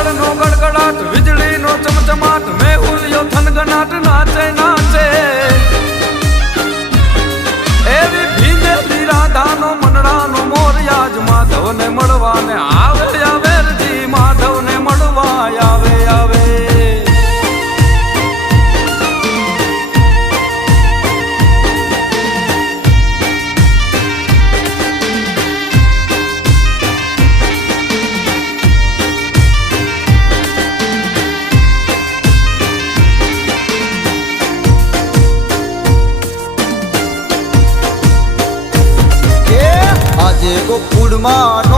વાદળનો ગડગડાટ વીજળીનો ચમચમાટ મેહુલિયો થનગનાટ નાચે નાચે એવી ભીંજેલી રાધાનો મનડાનો મોરિયાજ માધવને મળવાને આવે આવે જી માધવને મળવા આવે આવે આજે ગોકુળમાં